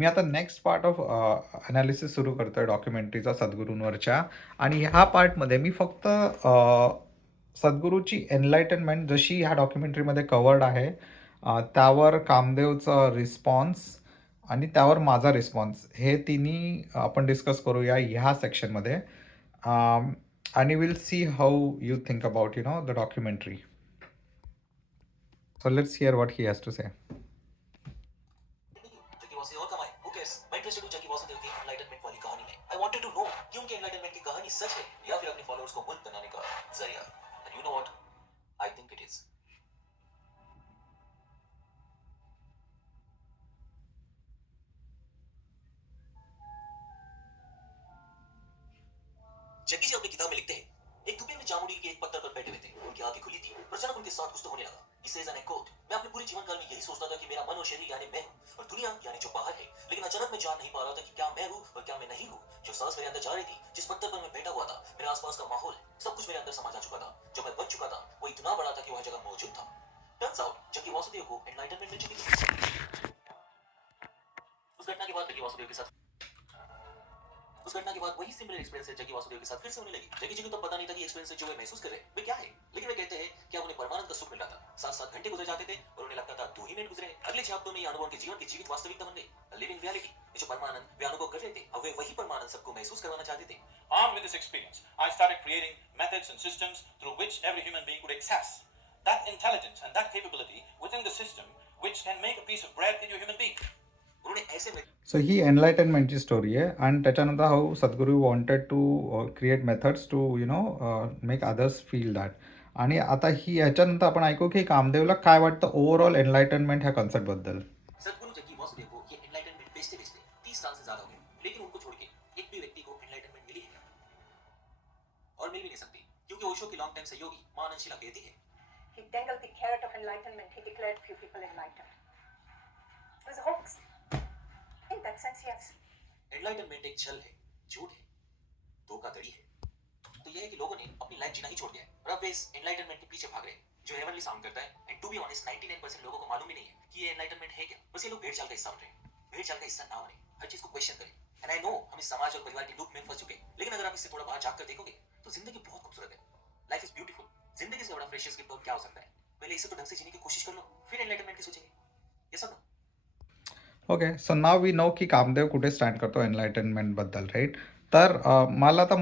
मी आता next part of analysis सुरू करतोय डॉक्युमेंटरीचा सद्गुरूंवरच्या. आणि ह्या पार्टमध्ये मी फक्त सद्गुरूची एनलाइटनमेंट जशी ह्या डॉक्युमेंटरीमध्ये कव्हर्ड आहे, त्यावर कामदेवचा रिस्पॉन्स आणि त्यावर माझा रिस्पॉन्स, हे तिन्ही आपण डिस्कस करूया ह्या सेक्शनमध्ये. आणि will see how you think about the documentary. So let's hear what he has to say. जबकि वासुदेव और कमाए, who cares? मैं इंटरेस्टेड हूं जबकि वासुदेव की एनलाइटनमेंट वाली कहानी में. I wanted to know कि उनकी एनलाइटनमेंट की कहानी सच है या फिर अपने फॉलोअर्स को बुद्ध बनाने का जरिया. And you know what? I think it is. Jaggi जी अपनी किताब में लिखते हैं, एक धुपे हुए जामुनी के एक पत्थर पर बैठे हुए थे. उनकी आंखें खुली थी और अचानक उनके साथ कुछ तो होने लगा. He says, and I quote, मैं अपने पूरे जीवन काल में यही सोचता था कि मेरा मन और शरीर यानी मैं हूं और दुनिया यानी जो बाहर है, लेकिन अचानक मैं जान नहीं पा रहा था कि क्या मैं हूं और क्या मैं नहीं हूं. जो सांस मेरे अंदर जा रही थी, जिस पत्थर पर मैं बैठा हुआ था, मेरे आसपास का माहौल, सब कुछ मेरे अंदर समा जा चुका था. जो मैं बन चुका था वो इतना बड़ा था कि वह जगह मौजूद था. टर्न्स आउट जग्गी वासुदेव को एनलाइटनमेंट मिल चुकी थी. उस घटना के बाद जग्गी वासुदेव के साथ उस घटना के बाद वही सिमिलर एक्सपीरियंस है जग्गी वासुदेव के साथ फिर से होने लगी. जग्गी जी को तो पता नहीं था कि एक्सपीरियंस जो वे महसूस कर रहे वे क्या है, लेकिन वे कहते हैं कि अब उन्हें परमानंद का सुख मिल रहा था. 7-7 घंटे गुजर जाते थे और उन्हें लगता था 2 ही मिनट गुजरे. अगले 6 हफ्तों में ये अनुभव उनके जीवन की जीवित वास्तविकता बन गई. Living reality. जो परमानंद वे अनुभव कर रहे थे, अब वे वही परमानंद सबको महसूस करवाना चाहते थे. Armed with this experience, I started creating methods and systems through which every human being could access that intelligence and that capability within the system which can make a piece of bread into a human being. उन्होंने ऐसे में सो ही एनलाइटनमेंटची story आहे. आणि त्याच्यानंतर how Sadhguru wanted to create methods to make others feel that. आणि आता ही ह्याच्यानंतर आपण ऐकू की कामदेवला काय वाटतं ओव्हरऑल एनलाइटनमेंट ह्या कॉन्सेप्टबद्दल. सदगुरु जग्गी वासुदेव को ये एनलाइटनमेंट बेचते बेचते 30 साल से ज्यादा हो गए, लेकिन उनको छोड़ के एक भी व्यक्ति को एनलाइटनमेंट मिली है क्या? और मिल भी नहीं सकती, क्योंकि ओशो की लॉन्ग टाइम सहयोगी मां आनंद शीला कहती है, He dangled the carrot of enlightenment. He declared few people enlightened. It was a hoax. In that sense, yes. Enlightenment एक छल है, झूठ है, धोखाधड़ी है. तो यह है कि लोगों ने अपनी लाइफ जीना ही छोड़ दिया है और अब वे इस एनलाइटनमेंट के पीछे भाग रहे हैं जो हेवनली साउंड करता है. एंड टू बी ऑनेस्ट 99% लोगों को मालूम ही नहीं है कि ये एनलाइटनमेंट है क्या. बस ये लोग भेड़ चाल का हिस्सा बन रहे हैं. भेड़ चाल का हिस्सा ना बने, हर चीज को क्वेश्चन करें. एंड आई नो हम इस समाज और परिवार के लूप में फंस चुके हैं, लेकिन अगर आप इससे थोड़ा बाहर झांक कर देखोगे तो जिंदगी बहुत खूबसूरत है. Life is beautiful. जिंदगी से बड़ा प्रेशियस गिफ्ट और क्या हो सकता है. पहले इसे तो ढंग से जीने की कोशिश कर लो, फिर एनलाइटनमेंट की सोचेंगे. ये सब ना. Okay, so now we know की कामदेव कुठे स्टँड करतो एनलाइटनमेंटबद्दल, राईट. तर मला आता